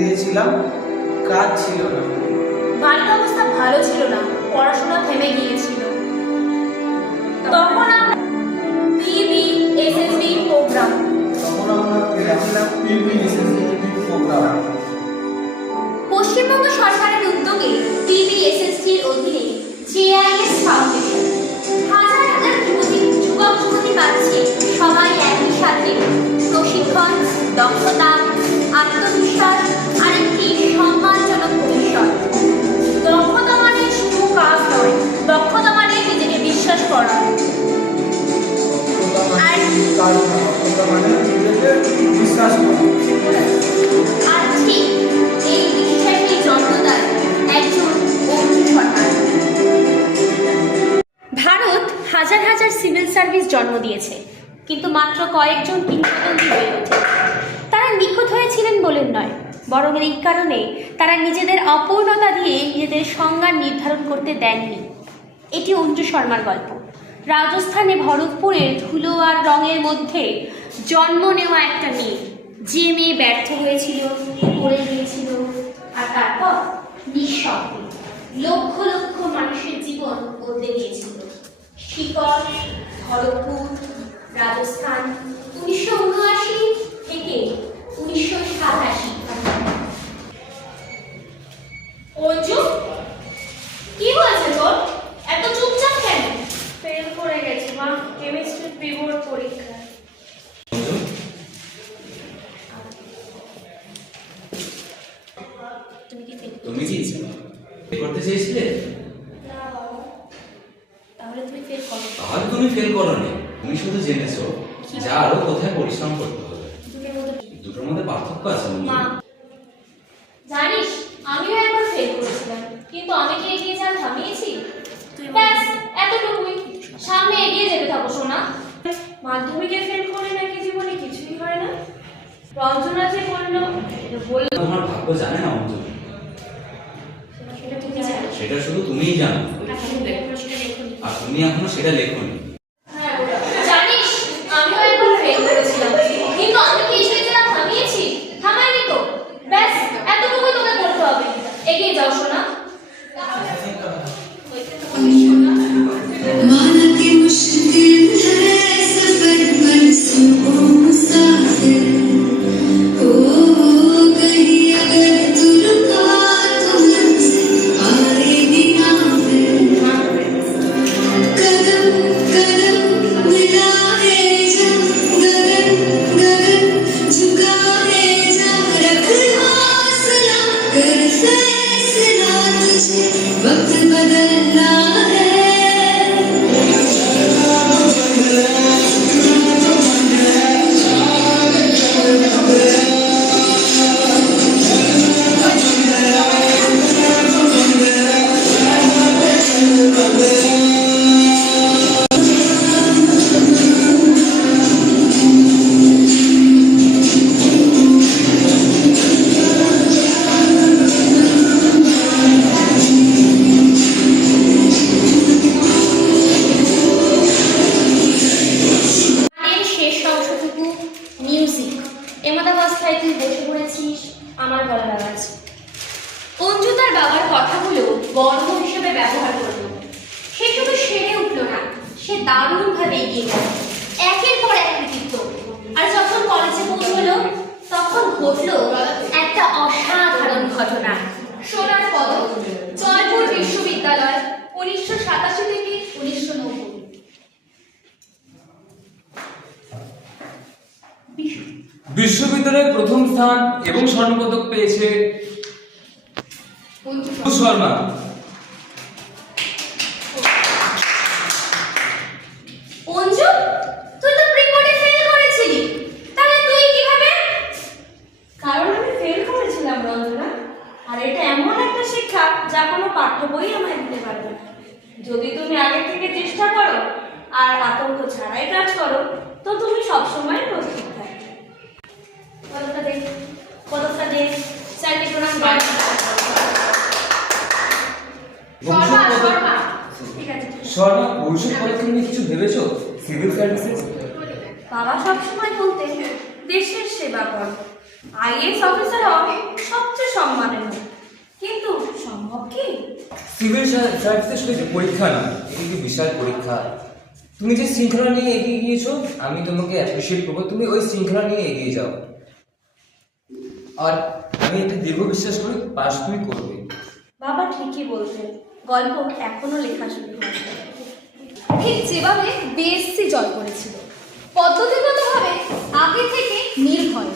দিয়েছিলাম, কাজ ছিল না। বাড়ির অবস্থা ভালো ছিল না, পড়াশোনা থেমে গিয়েছিল। তখন আমরা পিবিএসএসবি প্রোগ্রাম পশ্চিমবঙ্গ সরকারের উদ্যোগে পিবিএসএসসির অধীনে জেআইএস ফাউন্ডেশন হাজার হাজার যুবক যুবতী পাচ্ছে সবাই একই সাথে প্রশিক্ষণ, দক্ষতা, আত্মবিশ্বাস আর একটি সম্মানজনক ভবিষ্যৎ। দক্ষতা মানে শুধু কাজ নয়, দক্ষতা মানে নিজেকে বিশ্বাস করা। আর ঠিক এই বিশ্বাসী জন্মদান একজন অঞ্জু সরকার। ভারত হাজার হাজার সিভিল সার্ভিস জন্ম দিয়েছে, কিন্তু মাত্র কয়েকজন কিংবদন্তি হয়ে ওঠে। তারা নিখুঁত হয়েছিলেন বলে নয়, বরং এই কারণে তারা নিজেদের অপূর্ণতা দিয়ে নিজেদের সংজ্ঞা নির্ধারণ করতে দেননি। এটি অঞ্জু শর্মার গল্প। রাজস্থানে ভরতপুরের ধুলো আর রঙের মধ্যে জন্ম নেওয়া একটা মেয়ে, যে মেয়ে ব্যর্থ হয়েছিল, পড়ে গিয়েছিল, আর তারপর নিঃশব্দে লক্ষ লক্ষ মানুষের জীবন বদলে দিয়েছিল। শিকড়, ভরতপুর, রাজস্থান, 1979 থেকে 1987। অঞ্জু, কি হয়েছে তোর? এত চুপচাপ কেন? ফেল করে গেছি মা, কেমিস্ট্রি প্রি-বোর্ড পরীক্ষা। তুমি কি করতে চেয়েছিলে? না বাবা। তাহলে তুমি ফেল করো। তাহলে তুমি ফেল করোনি, তুমি শুধু জেনেছো যে আরো কোথায় পরিশ্রম করতে হবে। দুটোর মধ্যে পার্থক্য আছে মা, জানিস আমিও একবার ফেল করেছিলাম, কিন্তু আমি কি এগিয়ে যাওয়া থামিয়েছি? ব্যাস এতটুকুই, সামনে এগিয়ে যেতে থাকো সোনা। মাধ্যমিকে ফেল করে নাকি জীবনে কিছুই হয় না? রঞ্জনা যে বললো তোমার ভাগ্য জানে না অঞ্জু, সেটা তুমি জানো। সেটা শুধু তুমিই জানো, আর তুমি এখনো সেটা লেখোনি। জানিস আমিও একবার ফেল করেছিলাম, কিন্তু আমি কি এগিয়ে যাওয়া থামিয়েছি? থামাইনি তো। ব্যাস এতটুকুই তোকে করতে হবে, এগিয়ে যাও সোনা। माना कि मुश्किल है सफर मंसूबों मुसाफिर हो, कहीं अगर तू रुका तो मंजिल आएगी ना फिर। कदम कदम मिला है जब गगन गगन झुका है जा, रख हौसला कर फैसला, तुझे वक्त बदलना है। গানের শেষ অংশটুকু মিউজিক। এমতাবস্থায় তুই বসে পড়েছিস আমার গলার আওয়াজ। অঞ্জু তার বাবার কথাগুলো গর্ব হিসেবে ব্যবহার করল। সে শুধু সেরে উঠল না, সে দারুণভাবে এগিয়ে গেল, একের পর এক কৃতিত্ব। আর যখন কলেজে পৌঁছলো তখন ঘটল একটা অসাধারণ ঘটনা। সোনার পদক, জয়পুর বিশ্ববিদ্যালয়, 1987 থেকে 1990। বিশ্ববিদ্যালয়ের প্রথম স্থান এবং স্বর্ণপদক পেয়েছে অঞ্জু শর্মা। অঞ্জু, তুই তো প্রি-বোর্ডে ফেল করেছিলি, তাহলে তুই কিভাবে? কারণ আমি ফেল করেছিলাম রঞ্জনা, আর এটা এমন একটা শিক্ষা যা কোনো পাঠ্য বই আমায় দিতে পারবে না। যদি তুমি আগে থেকে চেষ্টা করো আর আতঙ্ক ছাড়াই কাজ করো, তো তুমি সবসময় প্রস্তুত থাকবে। পদকটা দে, পদকটা দে, স্যারকে প্রণাম কর। শর্মা, শর্মা। ঠিক আছে। শর্মা, ভবিষ্যৎ পড়াশোনা নিয়ে কিছু ভেবেছো? Civil services? বাবা সবসময় বলতেন দেশের সেবা কর, আইএএস অফিসার হওয়া সবচেয়ে সম্মানের, কিন্তু সম্ভব কি? সিভিল সার্ভিসের শুধু যে পরীক্ষা না, এটি একটি বিশাল পরীক্ষা। তুমি যে শৃঙ্খলা নিয়ে এগিয়ে গিয়েছো, আমি তোমাকে অ্যাপ্রিসিয়েট করবো। তুমি ওই শৃঙ্খলা নিয়ে এগিয়ে যাও, আর আমি একটা দীর্ঘ বিশ্বাস করি পাস তুমি করবে। বাবা ঠিকই বলতেন, গল্প এখনো লেখা শুরু হয়নি। ঠিক যেভাবে বিএসসি জয় করেছিল, পদ্ধতিগতভাবে আগে থেকে নির্ভয়,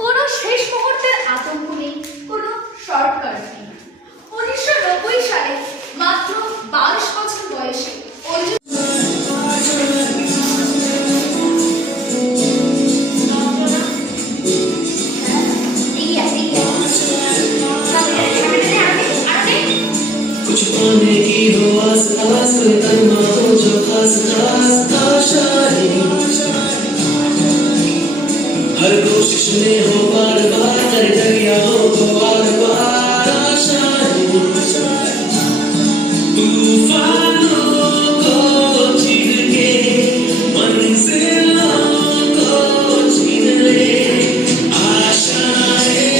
কোনো শেষ মুহূর্তের আতঙ্ক নেই, কোনো শর্টকাট নেই। 1990 সালে মাত্র 22 বছর বয়সে অর্জুন कुछ पाने की हो आस आस, तन्हा हो जो खास खास आशाएं, हर कोशिश में हो बार बार कर दरियाओं को बार बार आशाएं, तूफानों को छीन के मंजिलों को छीन ले आशाएं।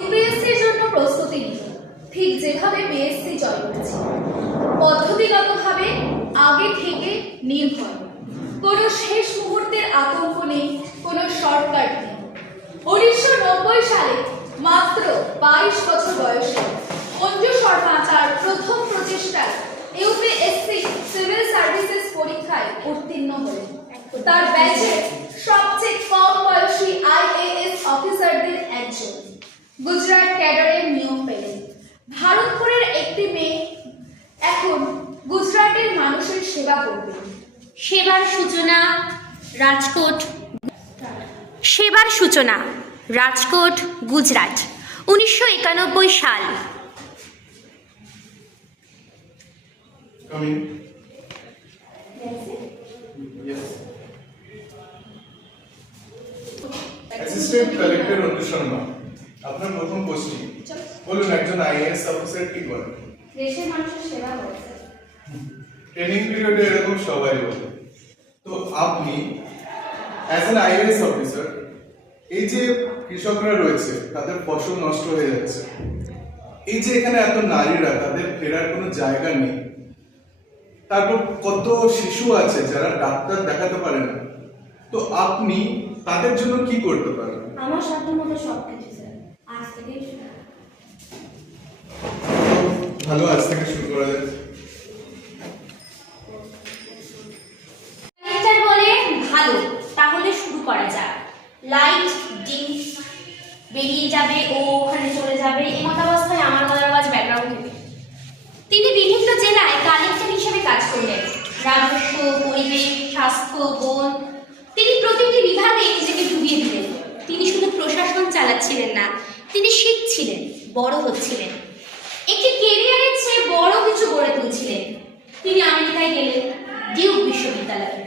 ইউপিএসসির জন্য প্রস্তুতি নিল ঠিক যেভাবে বিএসসি জয় করেছে, পদ্ধতিগতভাবে আগে থেকে নির্ভয়, কোনো শেষ মুহূর্তের আতঙ্ক নেই, কোনো শর্টকাট নেই। 1990 সালে মাত্র 22 বছর বয়সে অঞ্জু শর্মা তার প্রথম প্রচেষ্টায় ইউপিএসসি সিভিল সার্ভিসেস পরীক্ষায় উত্তীর্ণ হলেন। তার ব্যাচের সবচেয়ে কম বয়সী আইএএস অফিসারদের একজন। গুজরাট ক্যাডারের নিয়োগ পেলেন। ভারতপুরের একটি মেয়ে এখন গুজরাটের মানুষের সেবা করবে। সেবার সূচনা রাজকোট, গুজরাট, 1991 সাল। Come in. Yes. Assistant collector Anju Sharma, আপনার প্রথম পোস্টিং। বলুন, একজন আইএএস অফিসার কি করে? দেশের মানুষের সেবা করেছে। ট্রেনিং পিরিয়ডে এরকম সবাই বলে। তো আপনি অ্যাজ অ্যান আইএএস অফিসার, এই যে কৃষকরা রয়েছে তাদের ফসল নষ্ট হয়ে যাচ্ছে, এই যে এখানে এত নারীরা, তাদের ফেরার কোনো জায়গা নেই, তারপর কত শিশু আছে যারা ডাক্তার দেখাতে পারে না, তো আপনি তাদের জন্য কি করতে পারেন? আমার সাধ্য মতো সব কিছু স্যার, আজ থেকেই শুরু। ভালো, আজ থেকে শুরু করা যাচ্ছে। কালেক্টর বলে ভালো, তাহলে শুরু করা যাক। লাইট ডিম বেরিয়ে যাবে, ও ওখানে চলে যাবে, এই মতাবস্থায় আমার গলার আওয়াজ ব্যাকগ্রাউন্ড থেকে। তিনি বিভিন্ন জেলায় কালেক্টর হিসেবে কাজ করলেন। রাজস্ব, পরিবেশ, স্বাস্থ্য, বন, তিনি প্রতিটি বিভাগে নিজেকে ডুবিয়ে দিলেন। তিনি শুধু প্রশাসন চালাচ্ছিলেন না, তিনি শিখছিলেন, বড় হচ্ছিলেন, একটি কেরিয়ারের চেয়ে বড় কিছু গড়ে তুলছিলেন। তিনি আমেরিকায় গেলেন, ডিউক বিশ্ববিদ্যালয়ে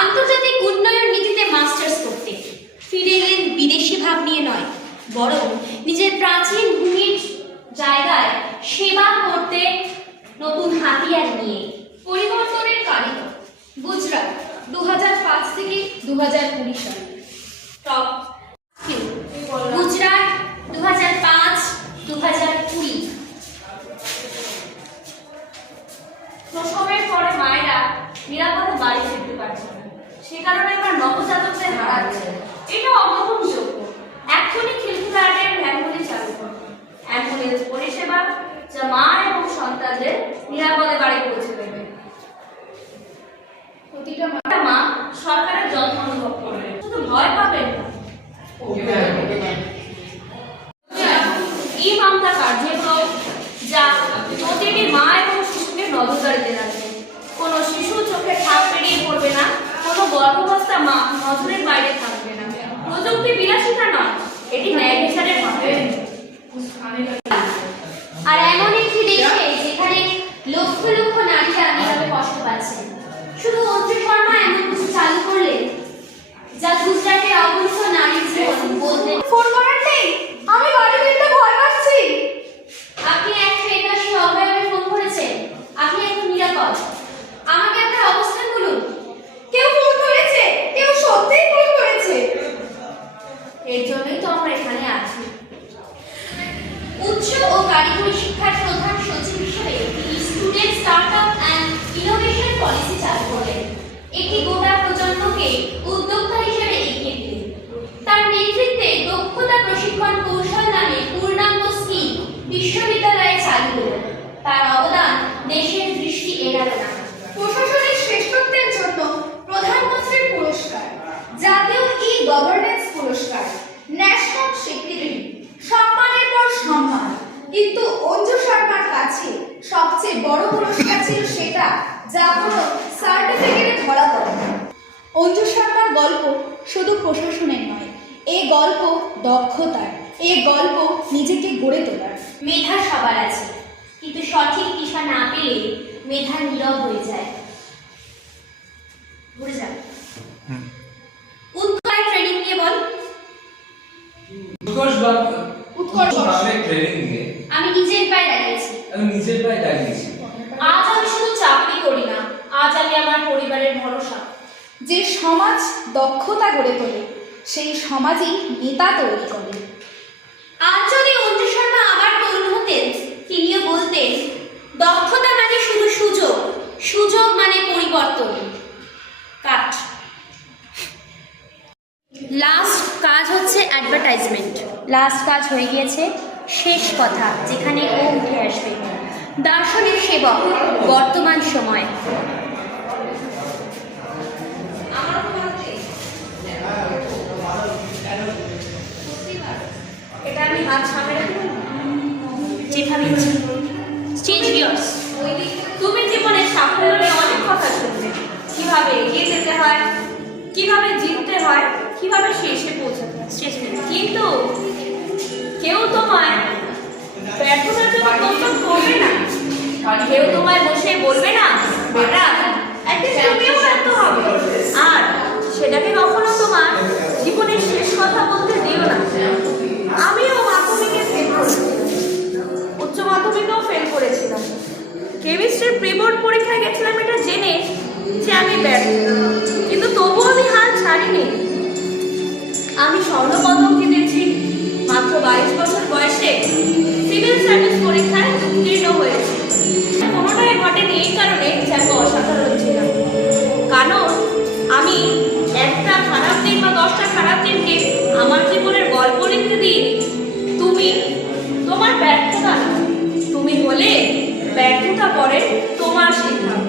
আন্তর্জাতিক উন্নয়ন নীতিতে মাস্টার্স করতে। ফিরে এলেন বিদেশি ভাব নিয়ে নয়, বরং নিজের প্রাচীন ভূমির জায়গায় সেবা করতে নতুন হাতিয়ার নিয়ে। পরিবর্তনের কারিগর, গুজরাট, 2005 থেকে 2020 সাল। টপ গুজরাট 2005-2020। প্রসবের পরে মায়েরা নিরাপদে বাড়ি ফিরতে পারছে না, সে কারণে এবার নবজাতকদের হারাচ্ছে। এটা অগ্রহণযোগ্য। এখনই খিলখিলাটের ভ্যানগুলি চালু করুন, অ্যাম্বুলেন্স পরিষেবা যা মা এবং সন্তানদের নিরাপদে বাড়ি পৌঁছে দেবে। প্রতিটা মা সরকারের যত্ন অনুভব করবে, শুধু ভয় পাবেন না। এই মামলা কার্যক্রম যা প্রতিটি মা এবং শিশুকে নজরদারিতে রাখবে। কোনো শিশু চোখে ঠাপ পেরিয়ে পড়বে না, কোনো গর্ভাবস্থা মা নজরের বাইরে থাকবে না। প্রযুক্তি বিলাসিতা নয়, এটি ন্যায় বিচারের মাধ্যমে। লক্ষ নারীরা এভাবে কষ্ট পাচ্ছেন। শুধু অঞ্জু শর্মা এমন কিছু চালু করলেন যা গুজরাটের অগণিত নারীর জীবন বদলে। ফোন করার নেই, আমি বাড়ি ফিরতে ভয় পাচ্ছি। আপনি 181 অভয়ারে ফোন করেছেন, আপনি এখন নিরাপদ। আমাকে আপনার অবস্থান বলুন। কেউ ফোন করেছে, কেউ সত্যিই ফোন করেছে। এর জন্যই তো আমরা এখানে আছি। উচ্চ ও কারিগরি শিক্ষার প্রধান সচিব হিসেবে তিনি student startup and innovation policy চালু করলেন। এটি গোটা প্রজন্মকে উদ্যোক্তা হিসেবে এগিয়ে দিলেন। তার নেতৃত্বে দক্ষতা প্রশিক্ষণ কৌশল নামে পূর্ণাঙ্গ স্কিম বিশ্ববিদ্যালয়ে চালু হলো। তার অবদান দেশের দৃষ্টি এড়ালো না। প্রশাসনের শ্রেষ্ঠত্বের জন্য প্রধানমন্ত্রীর পুরস্কার, জাতীয় গভর্নেন্স পুরস্কার, ন্যাশনাল স্বীকৃতি, সম্মানের পর সম্মান। কিন্তু অঞ্জু শর্মার কাছে সবচেয়ে বড় পুরস্কার ছিল সেটা যা কোনো সার্টিফিকেটে ধরা পড়ে না। অঞ্জু শর্মার গল্প শুধু প্রশাসনের নয়, এই গল্প দক্ষতার, এই গল্প নিজেকে গড়ে তোলার। মেধা সবার আছে, কিন্তু সঠিক দিশা না পেলে মেধা নীরব হয়ে যায়। ঘুরে যান। উৎকর্ষ ট্রেনিং নিয়ে বল। উৎকর্ষ বাবু, উৎকর্ষ আমি ট্রেনিং নিয়ে আমি নিজের পায়ে দাঁড়িয়েছি। আমি নিজের পায়ে দাঁড়িয়েছি। আজ আমি শুধু চাকরি করি না, আজ আমি আমার পরিবারের ভরসা। যে সমাজ দক্ষতা গড়ে তোলে সেই সমাজই নেতা তৈরি করে। আজ যদি অঞ্জু শর্মা আবার তরুণ হতেন, তিনিও বলতেন দক্ষতা মানে শুধু সুযোগ, সুযোগ মানে পরিবর্তন। কাট। লাস্ট কাজ হচ্ছে অ্যাডভার্টাইজমেন্ট। লাস্ট কাজ হয়ে গিয়েছে, শেষ কথা যেখানে ও উঠে আসবে। দার্শনিক সেবক, বর্তমান সময়। এটা আমি হাত সামনে রাখবো। যেভাবে ইচ্ছে। Stage years. তুমি জীবনে সাফল্য নিয়ে অনেক কথা শুনবে, কিভাবে এগিয়ে যেতে হয়, কিভাবে জিততে হয়, কিভাবে শেষে পৌঁছাতে হয়। স্টেজ কিন্তু কেউ তোমায় ব্যর্থতার জন্য প্রস্তুত করবে না, কেউ তোমায় বসে বলবে না বেটা একদিন তুমিও ব্যর্থ হবে, আর সেটাকে কখনো তোমার জীবনের শেষ কথা বলতে দিও না। আমিও মাধ্যমিকে ফেল করেছিলাম, উচ্চ মাধ্যমিকেও ফেল করেছিলাম, কেমিস্ট্রির প্রি বোর্ড পরীক্ষায় গেছিলাম এটা জেনে যে আমি ব্যর্থ, কিন্তু তবুও আমি হাল ছাড়িনি। আমি স্বর্ণপদক জিতেছি, মাত্র 22 বছর বয়সে সিভিল সার্ভিস পরীক্ষায় উত্তীর্ণ হয়েছি। কোনোটাই ঘটেনি এই কারণে যে আমি অসাধারণ ছিলাম, কারণ আমি একটা খারাপ দিন বা 10টা খারাপ দিনকে আমার জীবনের গল্প লিখতে দিই। তুমি তোমার ব্যর্থতা না, তুমি হলে ব্যর্থতা পরে তোমার সিদ্ধান্ত।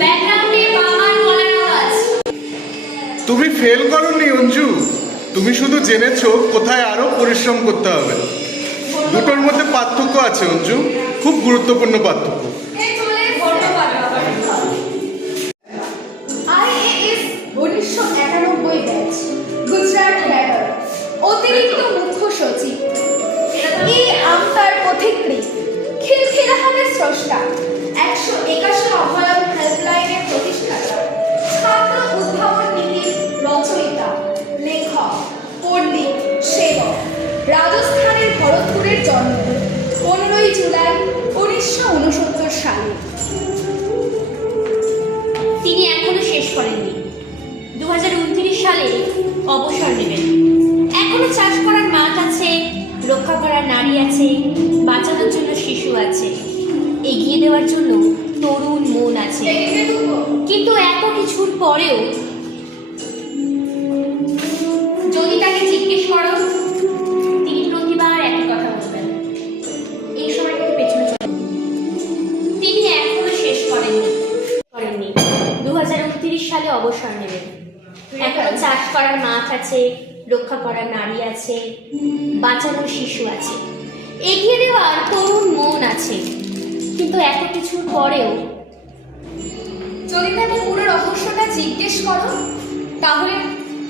ব্যাকগ্রাউন্ডে বাবার গলার আওয়াজ। তুমি ফেল করোনি অঞ্জু, তুমি শুধু জেনেছো কোথায় আরো পরিশ্রম করতে হবে। দুটোর মধ্যে পার্থক্য আছে অঞ্জু, খুব গুরুত্বপূর্ণ পার্থক্য। ধন্যবাদ বাবা। IAS 1991 ব্যাচ, গুজরাট লেটার, অতিরিক্ত মুখ্য সচিব, আমতার পথিকৃৎ, খিলখিলাহানের স্রষ্টা, 181 অভয়ার হেল্পলাইনের প্রতিষ্ঠাতা, ছাত্র উদ্ভাবন নীতির রচয়িতা, লেখক, পণ্ডিত, সেবক। রাজস্থানের ভরতপুরের জন্ম 15 জুলাই 1969 সালে। তিনি এখনো শেষ করেননি। 2029 সালে অবসর নেবেন। এখনো চাষ করার মাঠ আছে, রক্ষা করার নারী আছে, বাঁচানোর জন্য শিশু আছে, এগিয়ে দেওয়ার জন্য তরুণ মন আছে। কিন্তু এত কিছুর পরেও যদি তাকে জিজ্ঞেস করো, তিনি প্রতিবার একই কথা বলবেন। এই সময় কিন্তু পেছনে চলে। তিনি এখনো শেষ করেননি। 2029 সালে অবসর নেবেন। এখনো চাষ করার মাঠ আছে, রক্ষা করার নারী আছে, বাঁচানোর শিশু আছে, এগিয়ে দেওয়ার তরুণ মন আছে। কিন্তু এত কিছুর পরেও যদি তাকে পুরো রহস্যটা জিজ্ঞেস করো, তাহলে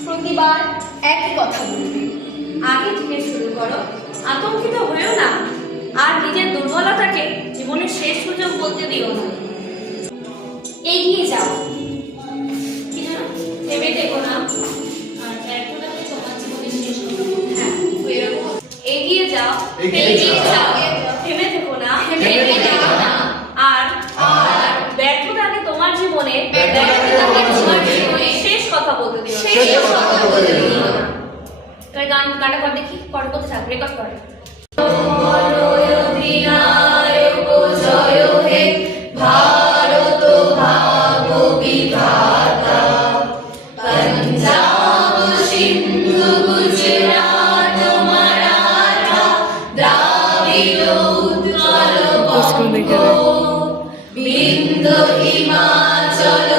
প্রতিবার একই কথা বলবে। আগে থেকে শুরু করো, আতঙ্কিত হয়েও না, আর নিজের দুর্বলতাকে জীবনের শেষ সুযোগ বলতে বলতে দিও না। এগিয়ে যাও। কি জানো, ভেবে দেখো না আর ব্যর্থতাকে তোমার জীবনে শেষ করো। হ্যাঁ, এরকম এগিয়ে যাও, এগিয়ে যাও। থেমে থেকো না, থেমে থেকো না। আর ব্যর্থতাকে তোমার জীবনে শেষ কথা বলতে দিও না। শেষ কথা বলতে দিও না। এবার গানটা কর দেখি, করতে থাক, রেকর্ড কর। জয় হে ভারত ভাব বিধাতা, পঞ্জাব সিন্ধু গুজরাট মারাঠা দ্রাবিড় উৎকল বঙ্গ বিন্ধ্য হিমাচল